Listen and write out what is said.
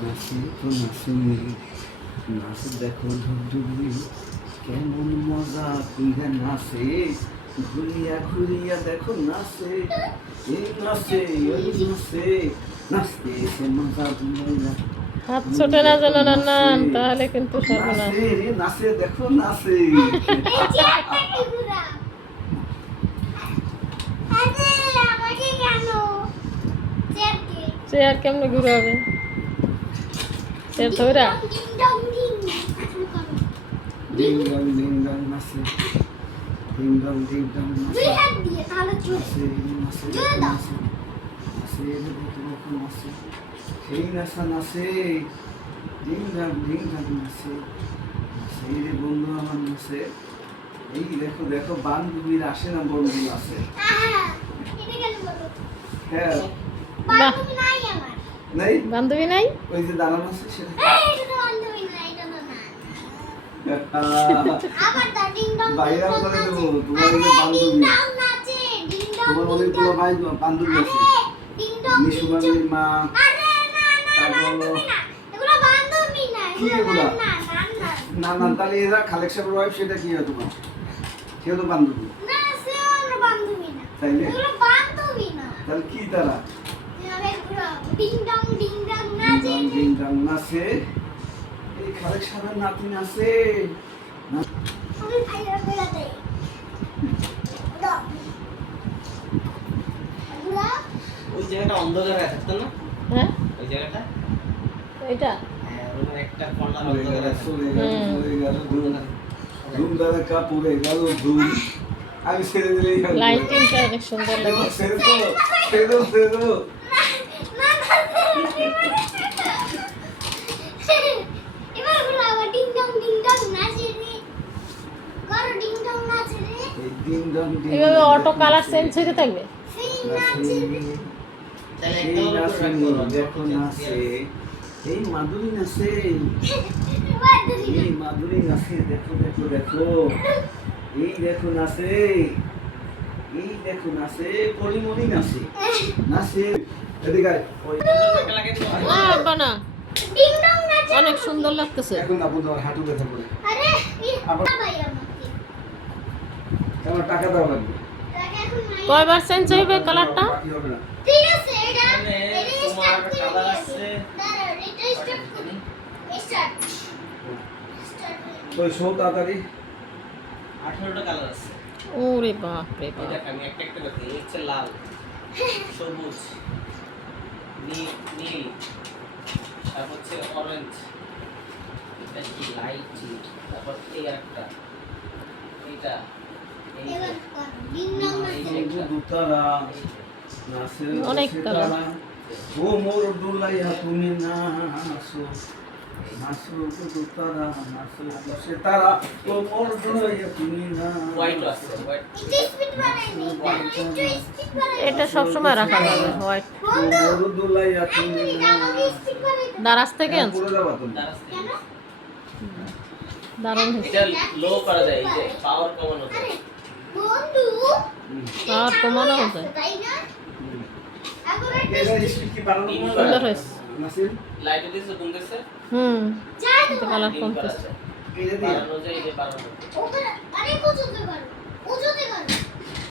নাচে তো নাচে নাচ দেখো ধুবধুবি কেমন মজা কইরা নাচে ঘুরিয়া ঘুরিয়া দেখো নাচে এই নাচে ওই নাচে নাচতে এসে মজা দুলাইয়া হাত ছোটে না যেন না নান, তাহলে কিন্তু সর্বনাশ। নাচে রে নাচে দেখো নাচে চেয়ার কেমনে ঘুরাবে? চেয়ার ধরা ডিং ডং নাচে ডিং ডং নাচে নাচে নাচে নাচে রে দেখো নাচে সেই নাচা নাচে ডিং ডং নাচে নাচে রে বন্ধু আমার নাচে এই দেখো দেখো বান্ধবীর আসে না বন্ধু আছে হ্যাঁ নাই বান্ধবী নাই? ওই যে দাঁড়ানো আছে সেটা বাইরেও করে দেবো তোমার এই যে বান্ধবী তোমার অনেকগুলো ভাই বান্ধবী আছে নিশুমানির মা তারপর কি এগুলা না না তাহলে এরা খালেক সাহেবের ওয়াইফ সেটা কি হয় তোমার কেউ তো বান্ধবী তাইলে তাহলে কি তারা ডিং ডং নাচে এই খালেক সাহেবের নাতি নাচে ওই জায়গাটা অন্ধকার আছে না? হ্যাঁ ওই জায়গাটা এটা হ্যাঁ, ওর একটা কর্নার অন্ধকার আছে। ধুম দাদা কাপুরে গেল ধুম আমি ছেড়ে দিলেই হবে। লাইটিংটা অনেক সুন্দর দেখো, লাগে। ছেড়ে দেবো ছেড়ে দেবো ছেড়ে দেবো এই ডিং ডং ডিং এইভাবে ডং অটো কালার চেঞ্জ হতে থাকবে। তাহলে এই একটা নাচে করে দেখো নাচে এই মাধুরী নাচে এই মাধুরী নাচে দেখো দেখো দেখো এই দেখো নাচে এই দেখো নাচে পরিমণি নাচে নাচে এদিকে আয়। ওই না বাবা না, অনেক সুন্দর লাগতেছে। এখন আপু তোমার হাঁটু ব্যথা করে আমার টাকা দেওয়া লাগবে কয়বার চেঞ্জ হইবে কালারটা? বাকি হবে না তোমার কালার আছে ওই শো তাড়াতাড়ি 18টা কালার আছে। ওরে বাপ রে এই বাপ। দেখ আমি একটা একটা করতে এই হচ্ছে লাল, সবুজ, নীল, তারপর হচ্ছে অরেঞ্জ, এটা কি লাইট, তারপর এই একটা, এইটা, এই যে, এই যে একটা। দুতারা নাচে অনেক নাচে কালার। তারা। ও মোর দুলাইয়া তুমি নাচো নাচো গো দুতারা নাচো সে তারা ও মোর দুলাইয়া তুমি হোয়াইট নাচো আছে, হোয়াইট। এটা সবসময় রাখা যাবে হোয়াইট। ও মোর দুলাইয়া তুমি নাচো দারাজ থেকে আনছে, পড়ে যাবা তুমি দারুণ হয়েছে। এটা লো করা যায়, এই যে পাওয়ার কমানো যায়। আর কমানো হয়েছে, এটা স্পিড কি বাড়ানো সুন্দর হয়েছে। নাসির লাইট দিছে কমতেছে, কিন্তু কালার ডিম করা কমতেছে। যায়, এই যে দিয়ে বাড়ানো যায়, এই যে বাড়ানো যায়। আরে পছন্দ করো পছন্দ করো